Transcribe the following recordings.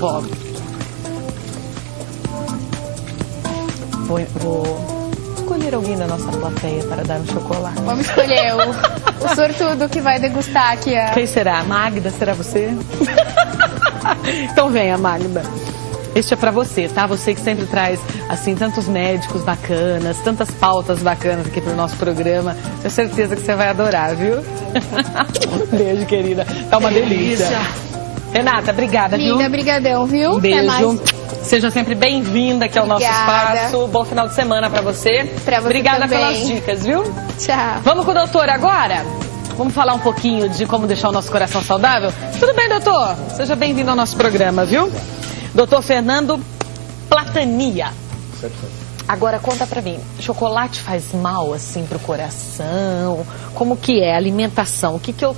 Ó, vou escolher alguém da nossa plateia para dar um chocolate. Vamos escolher o sortudo que vai degustar aqui. Quem será? Magda, será você? Então venha, Magda. Este é pra você, tá? Você que sempre traz, assim, tantos médicos bacanas, tantas pautas bacanas aqui pro nosso programa. Tenho certeza que você vai adorar, viu? Beijo, querida. Tá uma delícia. Renata, obrigada, viu? Linda, brigadão, viu? Um beijo. Até mais. Seja sempre bem-vinda aqui ao nosso espaço. Bom final de semana pra você. Pra você obrigada também. pelas dicas, viu? Tchau. Vamos com o doutor agora? Vamos falar um pouquinho de como deixar o nosso coração saudável? Tudo bem, doutor? Seja bem-vindo ao nosso programa, viu? Doutor Fernando Platania. Agora conta pra mim, chocolate faz mal assim pro coração? Como que é a alimentação? O que eu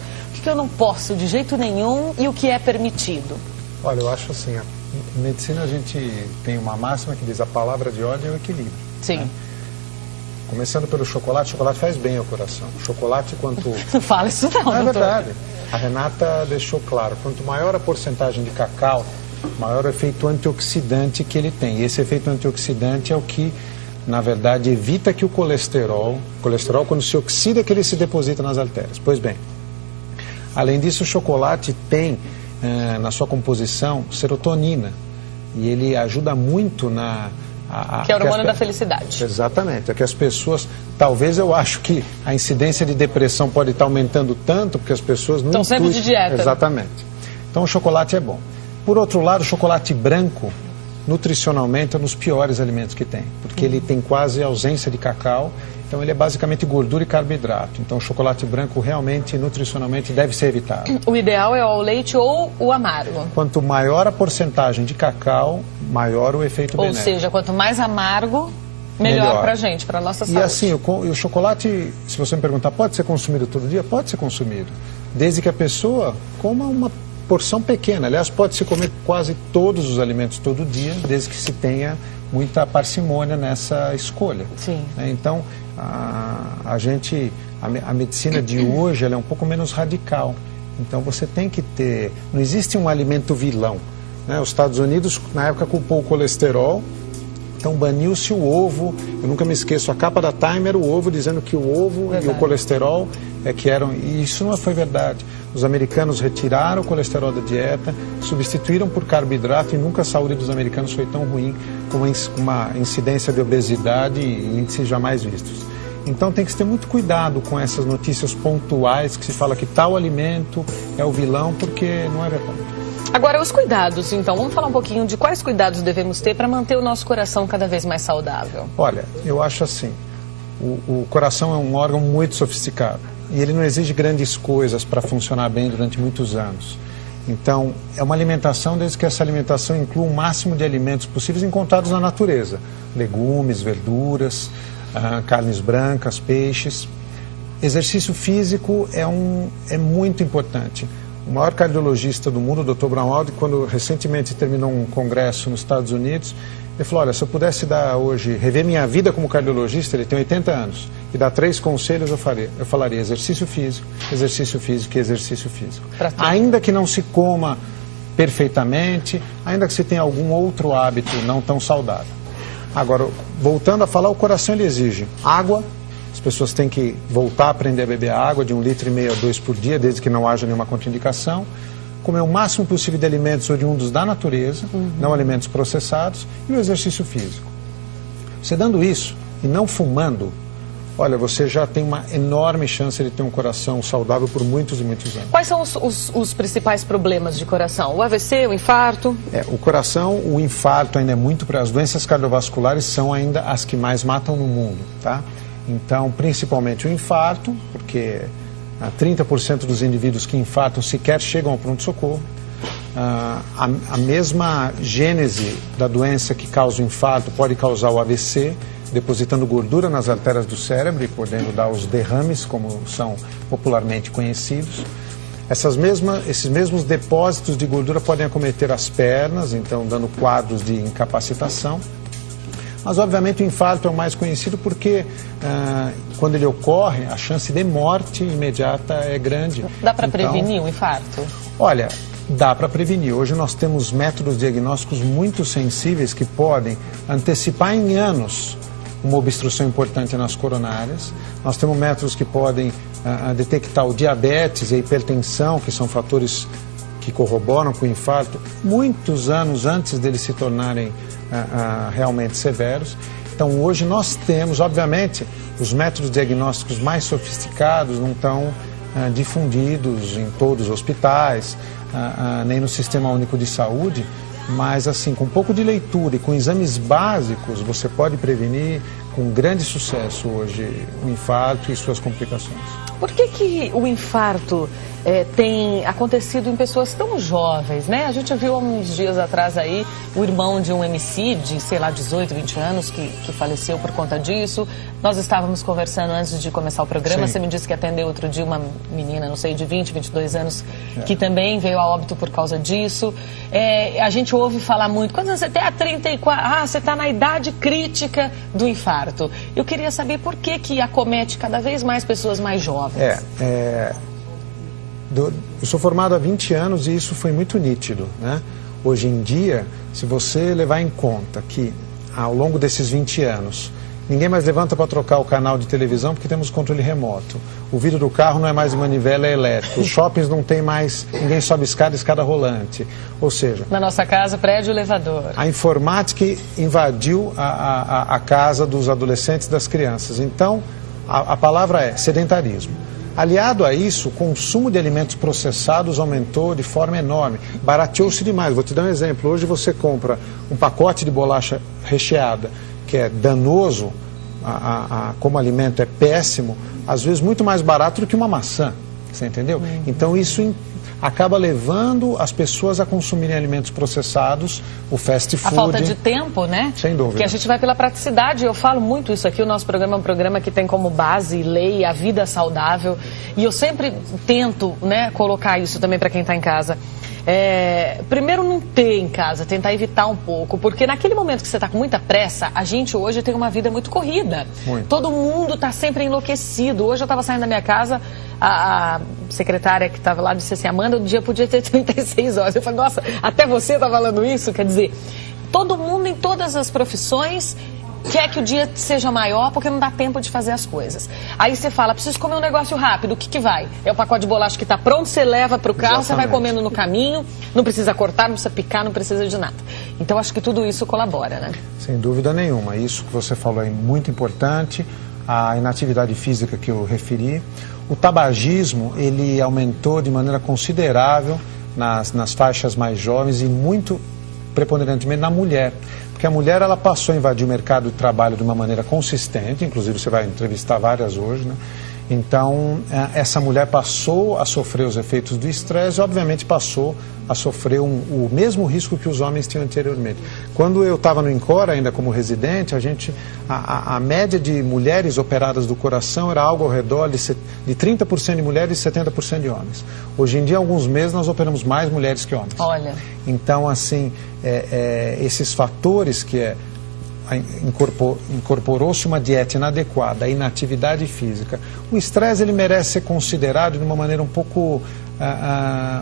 não posso de jeito nenhum e o que é permitido? Olha, eu acho assim, em medicina a gente tem uma máxima que diz a palavra de ordem é o equilíbrio. Sim. Né? Começando pelo chocolate, chocolate faz bem ao coração. Chocolate quanto... Não fala isso não, É doutor. verdade. A Renata deixou claro, quanto maior a porcentagem de cacau, maior o efeito antioxidante que ele tem. E esse efeito antioxidante é o que, na verdade, evita que o colesterol, quando se oxida, que ele se deposita nas artérias. Pois bem, além disso, o chocolate tem na sua composição serotonina. E ele ajuda muito na... Que é o hormônio da felicidade. Exatamente. É que as pessoas... Talvez eu acho que a incidência de depressão pode estar aumentando tanto, porque as pessoas não... Estão sempre de dieta. Exatamente. Então o chocolate é bom. Por outro lado, o chocolate branco, nutricionalmente, é um dos piores alimentos que tem. Porque ele tem quase ausência de cacau. Então ele é basicamente gordura e carboidrato. Então o chocolate branco realmente, nutricionalmente, deve ser evitado. O ideal é o leite ou o amargo. Quanto maior a porcentagem de cacau, maior o efeito benéfico. Ou seja, quanto mais amargo, melhor pra gente, pra nossa saúde. E assim, o chocolate, se você me perguntar, pode ser consumido todo dia? Pode ser consumido. Desde que a pessoa coma uma porção pequena. Aliás, pode-se comer quase todos os alimentos todo dia, desde que se tenha muita parcimônia nessa escolha. Sim. Então, a medicina de hoje ela é um pouco menos radical. Então, você tem que ter... Não existe um alimento vilão. Né? Os Estados Unidos, na época, culpou o colesterol. Então, baniu-se o ovo. Eu nunca me esqueço, a capa da Time era o ovo, dizendo que o ovo e o colesterol que eram... E isso não foi verdade. Os americanos retiraram o colesterol da dieta, substituíram por carboidrato e nunca a saúde dos americanos foi tão ruim como uma incidência de obesidade e índices jamais vistos. Então tem que ter muito cuidado com essas notícias pontuais que se fala que tal alimento é o vilão, porque não é verdade. Agora, os cuidados, então, vamos falar um pouquinho de quais cuidados devemos ter para manter o nosso coração cada vez mais saudável. Olha, eu acho assim, o coração é um órgão muito sofisticado e ele não exige grandes coisas para funcionar bem durante muitos anos. Então, é uma alimentação, desde que essa alimentação inclua o máximo de alimentos possíveis encontrados na natureza. Legumes, verduras, carnes brancas, peixes. Exercício físico é muito importante. O maior cardiologista do mundo, o Dr. Braunwald, quando recentemente terminou um congresso nos Estados Unidos, ele falou, olha, se eu pudesse rever minha vida como cardiologista, ele tem 80 anos, e dar 3 conselhos, eu falaria exercício físico e exercício físico. Ainda que não se coma perfeitamente, ainda que se tenha algum outro hábito não tão saudável. Agora, voltando a falar, o coração ele exige água. As pessoas têm que voltar a aprender a beber água de 1,5 litro a 2 por dia, desde que não haja nenhuma contraindicação. Comer o máximo possível de alimentos oriundos da natureza, não alimentos processados, e o exercício físico. Você dando isso e não fumando, olha, você já tem uma enorme chance de ter um coração saudável por muitos e muitos anos. Quais são os principais problemas de coração? O AVC, o infarto? O coração, o infarto ainda é muito... As doenças cardiovasculares são ainda as que mais matam no mundo, tá? Então, principalmente o infarto, porque 30% dos indivíduos que infartam sequer chegam ao pronto-socorro. A mesma gênese da doença que causa o infarto pode causar o AVC, depositando gordura nas artérias do cérebro e podendo dar os derrames, como são popularmente conhecidos. Esses mesmos depósitos de gordura podem acometer as pernas, então dando quadros de incapacitação. Mas, obviamente, o infarto é o mais conhecido porque, quando ele ocorre, a chance de morte imediata é grande. Dá para prevenir o infarto? Olha, dá para prevenir. Hoje nós temos métodos diagnósticos muito sensíveis que podem antecipar em anos uma obstrução importante nas coronárias. Nós temos métodos que podem detectar o diabetes e a hipertensão, que são fatores que corroboram com o infarto, muitos anos antes deles se tornarem realmente severos. Então, hoje nós temos, obviamente, os métodos diagnósticos mais sofisticados não estão difundidos em todos os hospitais, nem no Sistema Único de Saúde, mas assim, com um pouco de leitura e com exames básicos, você pode prevenir com grande sucesso hoje o infarto e suas complicações. Por que o infarto tem acontecido em pessoas tão jovens, né? A gente viu há uns dias atrás aí o irmão de um MC de, sei lá, 18, 20 anos que faleceu por conta disso. Nós estávamos conversando antes de começar o programa, Sim. Você me disse que atendeu outro dia uma menina, não sei, de 20, 22 anos, que também veio a óbito por causa disso. A gente ouve falar muito, quando você tem 34, você está na idade crítica do infarto. Eu queria saber por que acomete cada vez mais pessoas mais jovens. Eu sou formado há 20 anos e isso foi muito nítido, né? Hoje em dia, se você levar em conta que ao longo desses 20 anos, ninguém mais levanta para trocar o canal de televisão porque temos controle remoto. O vidro do carro não é mais de manivela, é elétrico. Os shoppings não tem mais, ninguém sobe escada rolante. Ou seja... Na nossa casa, prédio, elevador. A informática invadiu a casa dos adolescentes e das crianças. Então, a palavra é sedentarismo. Aliado a isso, o consumo de alimentos processados aumentou de forma enorme. Barateou-se demais. Vou te dar um exemplo. Hoje você compra um pacote de bolacha recheada, que é danoso, como alimento é péssimo, às vezes muito mais barato do que uma maçã. Você entendeu? Então isso acaba levando as pessoas a consumirem alimentos processados, o fast food. A falta de tempo, né? Sem dúvida. Porque a gente vai pela praticidade. Eu falo muito isso aqui. O nosso programa é um programa que tem como base lei a vida saudável. E eu sempre tento, né, colocar isso também para quem está em casa. Primeiro, não ter em casa, tentar evitar um pouco, porque naquele momento que você está com muita pressa, a gente hoje tem uma vida muito corrida. Muito. Todo mundo está sempre enlouquecido. Hoje eu estava saindo da minha casa, a secretária que estava lá disse assim, Amanda, o dia podia ter 36 horas. Eu falei, nossa, até você está falando isso? Quer dizer, todo mundo em todas as profissões quer que o dia seja maior porque não dá tempo de fazer as coisas. Aí você fala, preciso comer um negócio rápido, o que vai? É o pacote de bolacha que está pronto, você leva para o carro, Você vai comendo no caminho, não precisa cortar, não precisa picar, não precisa de nada. Então acho que tudo isso colabora, né? Sem dúvida nenhuma. Isso que você falou é muito importante, a inatividade física que eu referi. O tabagismo, ele aumentou de maneira considerável nas faixas mais jovens e muito preponderantemente na mulher. Porque a mulher, ela passou a invadir o mercado de trabalho de uma maneira consistente, inclusive você vai entrevistar várias hoje, né? Então, essa mulher passou a sofrer os efeitos do estresse e, obviamente, passou a sofrer o mesmo risco que os homens tinham anteriormente. Quando eu estava no INCOR, ainda como residente, a média de mulheres operadas do coração era algo ao redor de 30% de mulheres e 70% de homens. Hoje em dia, há alguns meses, nós operamos mais mulheres que homens. Olha. Então, assim, esses fatores que incorporou-se uma dieta inadequada, a inatividade física. O estresse, ele merece ser considerado de uma maneira um pouco...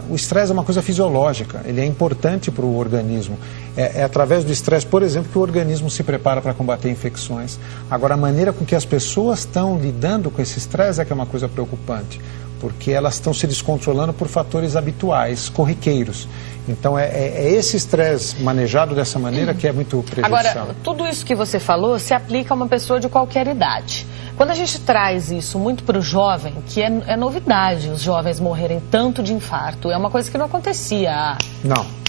o estresse é uma coisa fisiológica, ele é importante para o organismo. É através do estresse, por exemplo, que o organismo se prepara para combater infecções. Agora, a maneira com que as pessoas estão lidando com esse estresse é que é uma coisa preocupante, porque elas estão se descontrolando por fatores habituais, corriqueiros. Então, esse estresse manejado dessa maneira que é muito prejudicial. Agora, tudo isso que você falou se aplica a uma pessoa de qualquer idade. Quando a gente traz isso muito para o jovem, que é novidade os jovens morrerem tanto de infarto, é uma coisa que não acontecia há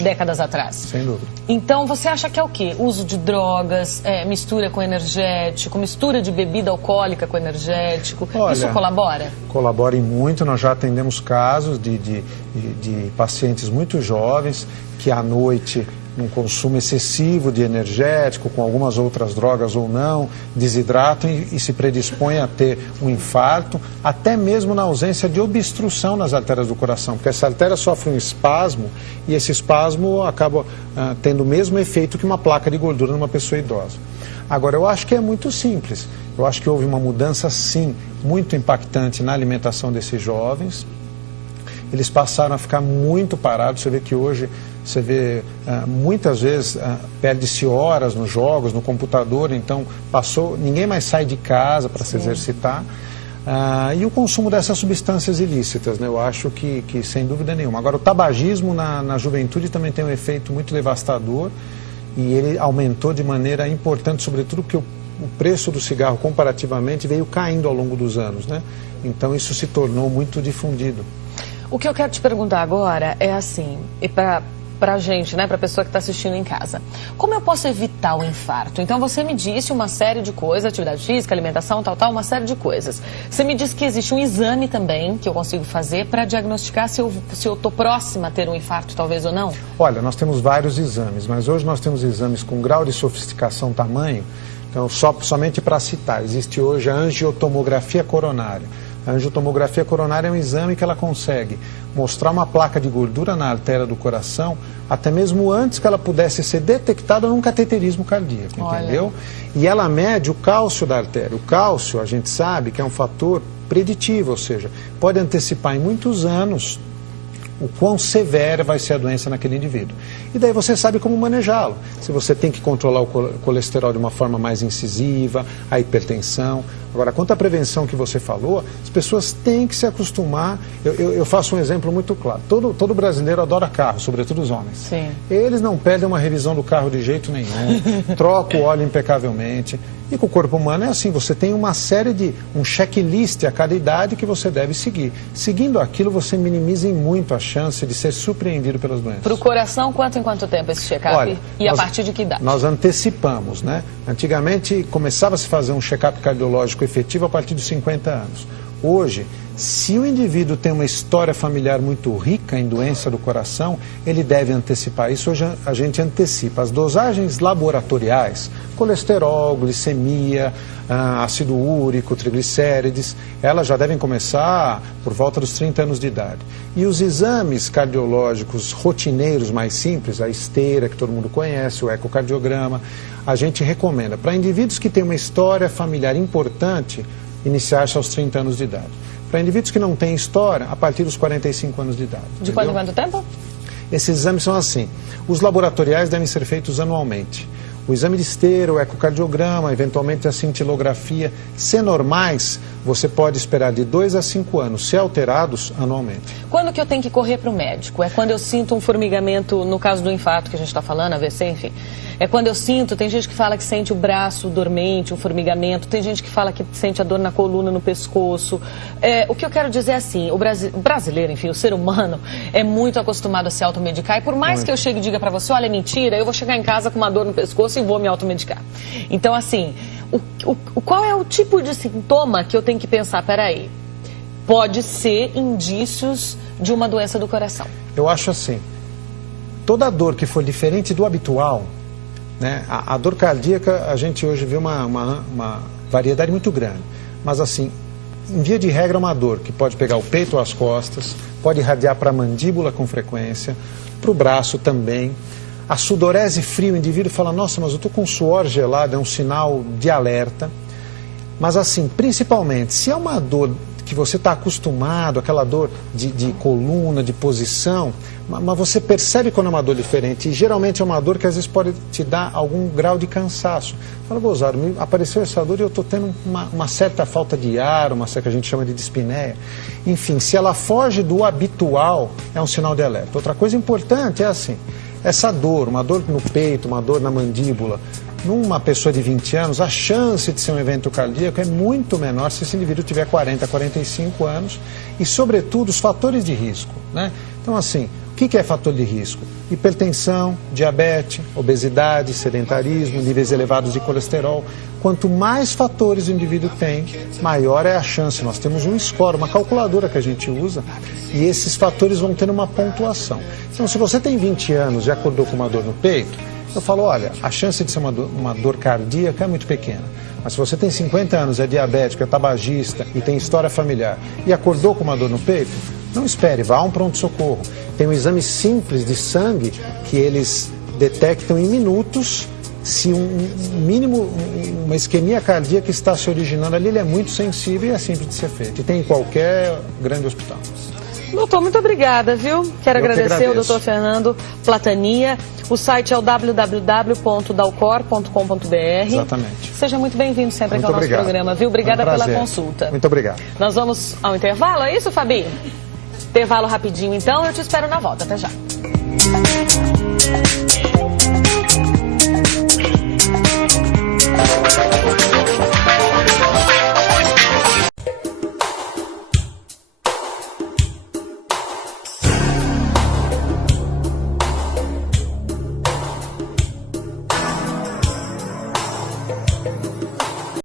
décadas atrás. Sem dúvida. Então, você acha que é o quê? Uso de drogas, mistura com energético, mistura de bebida alcoólica com energético, Olha, isso colabora? Colabora e muito, nós já atendemos casos de pacientes muito jovens que à noite, num consumo excessivo de energético, com algumas outras drogas ou não, desidratam e se predispõem a ter um infarto, até mesmo na ausência de obstrução nas artérias do coração, porque essa artéria sofre um espasmo e esse espasmo acaba tendo o mesmo efeito que uma placa de gordura numa pessoa idosa. Agora, eu acho que é muito simples. Eu acho que houve uma mudança, sim, muito impactante na alimentação desses jovens. eles passaram a ficar muito parados. Você vê que hoje, muitas vezes perde-se horas nos jogos, no computador, então ninguém mais sai de casa para se exercitar. E o consumo dessas substâncias ilícitas, né? Eu acho que sem dúvida nenhuma. Agora, o tabagismo na juventude também tem um efeito muito devastador e ele aumentou de maneira importante, sobretudo porque o preço do cigarro comparativamente veio caindo ao longo dos anos, né? Então isso se tornou muito difundido. O que eu quero te perguntar agora é assim, e para a gente, né, para a pessoa que está assistindo em casa, como eu posso evitar o infarto? Então você me disse uma série de coisas, atividade física, alimentação, tal, uma série de coisas. Você me disse que existe um exame também que eu consigo fazer para diagnosticar se eu estou próxima a ter um infarto, talvez ou não? Olha, nós temos vários exames, mas hoje nós temos exames com grau de sofisticação, tamanho. Então, somente para citar, existe hoje a angiotomografia coronária. A angiotomografia coronária é um exame que ela consegue mostrar uma placa de gordura na artéria do coração, até mesmo antes que ela pudesse ser detectada num cateterismo cardíaco, entendeu? E ela mede o cálcio da artéria. O cálcio, a gente sabe que é um fator preditivo, ou seja, pode antecipar em muitos anos o quão severa vai ser a doença naquele indivíduo. E daí você sabe como manejá-lo. Se você tem que controlar o colesterol de uma forma mais incisiva, a hipertensão. Agora, quanto à prevenção que você falou, as pessoas têm que se acostumar. Eu faço um exemplo muito claro. Todo brasileiro adora carro, sobretudo os homens. Sim. Eles não pedem uma revisão do carro de jeito nenhum, trocam o óleo impecavelmente. E com o corpo humano é assim, você tem uma série um checklist a cada idade que você deve seguir. Seguindo aquilo, você minimiza em muito a chance de ser surpreendido pelas doenças. Para o coração, quanto em quanto tempo esse check-up? E a partir de que idade? Nós antecipamos, né? Antigamente, começava a se fazer um check-up cardiológico efetivo a partir dos 50 anos. Hoje, se o indivíduo tem uma história familiar muito rica em doença do coração, ele deve antecipar. Isso hoje a gente antecipa. As dosagens laboratoriais, colesterol, glicemia, ácido úrico, triglicérides, elas já devem começar por volta dos 30 anos de idade. E os exames cardiológicos rotineiros mais simples, a esteira, que todo mundo conhece, o ecocardiograma, a gente recomenda. Para indivíduos que têm uma história familiar importante, iniciar-se aos 30 anos de idade. Para indivíduos que não têm história, a partir dos 45 anos de idade. De quanto em quanto tempo? Esses exames são assim. Os laboratoriais devem ser feitos anualmente. O exame de esteira, o ecocardiograma, eventualmente a cintilografia, se normais, você pode esperar de 2 a 5 anos, se alterados, anualmente. Quando que eu tenho que correr para o médico? É quando eu sinto um formigamento, no caso do infarto que a gente está falando, AVC, enfim. É quando eu sinto, tem gente que fala que sente o braço dormente, um formigamento, tem gente que fala que sente a dor na coluna, no pescoço. O que eu quero dizer é assim, o brasileiro, enfim, o ser humano é muito acostumado a se automedicar e por mais que eu chegue e diga para você, olha, é mentira, eu vou chegar em casa com uma dor no pescoço e vou me automedicar. Então, assim, qual é o tipo de sintoma que eu tenho que pensar, peraí, pode ser indícios de uma doença do coração? Eu acho assim, toda dor que for diferente do habitual, né? A dor cardíaca, a gente hoje vê uma variedade muito grande. Mas assim, em via de regra, é uma dor que pode pegar o peito ou as costas, pode irradiar para a mandíbula com frequência, para o braço também. A sudorese fria, o indivíduo fala, nossa, mas eu estou com suor gelado, é um sinal de alerta. Mas assim, principalmente, se é uma dor que você está acostumado, aquela dor de coluna, de posição, mas você percebe quando é uma dor diferente, e geralmente é uma dor que às vezes pode te dar algum grau de cansaço. Fala, Gozado, me apareceu essa dor e eu estou tendo uma certa falta de ar, uma certa que a gente chama de dispneia. Enfim, se ela foge do habitual, é um sinal de alerta. Outra coisa importante é assim, essa dor, uma dor no peito, uma dor na mandíbula, numa pessoa de 20 anos, a chance de ser um evento cardíaco é muito menor se esse indivíduo tiver 40, 45 anos e, sobretudo, os fatores de risco, né? Então, assim, o que é fator de risco? Hipertensão, diabetes, obesidade, sedentarismo, níveis elevados de colesterol. Quanto mais fatores o indivíduo tem, maior é a chance. Nós temos um score, uma calculadora que a gente usa, e esses fatores vão ter uma pontuação. Então, se você tem 20 anos e acordou com uma dor no peito, eu falo, olha, a chance de ser uma dor cardíaca é muito pequena. Mas se você tem 50 anos, é diabético, é tabagista e tem história familiar e acordou com uma dor no peito, não espere, vá a um pronto-socorro. Tem um exame simples de sangue que eles detectam em minutos se uma isquemia cardíaca está se originando ali, ele é muito sensível e é simples de ser feito. E tem em qualquer grande hospital. Doutor, muito obrigada, viu? Quero agradecer o doutor Fernando Platania. O site é o www.dalcor.com.br. Exatamente. Seja muito bem-vindo sempre Muito aqui ao nosso obrigado. programa, viu? Obrigada Foi um pela prazer. consulta. Muito obrigado. Nós vamos ao intervalo, é isso, Fabi? Intervalo rapidinho, então. Eu te espero na volta. Até já.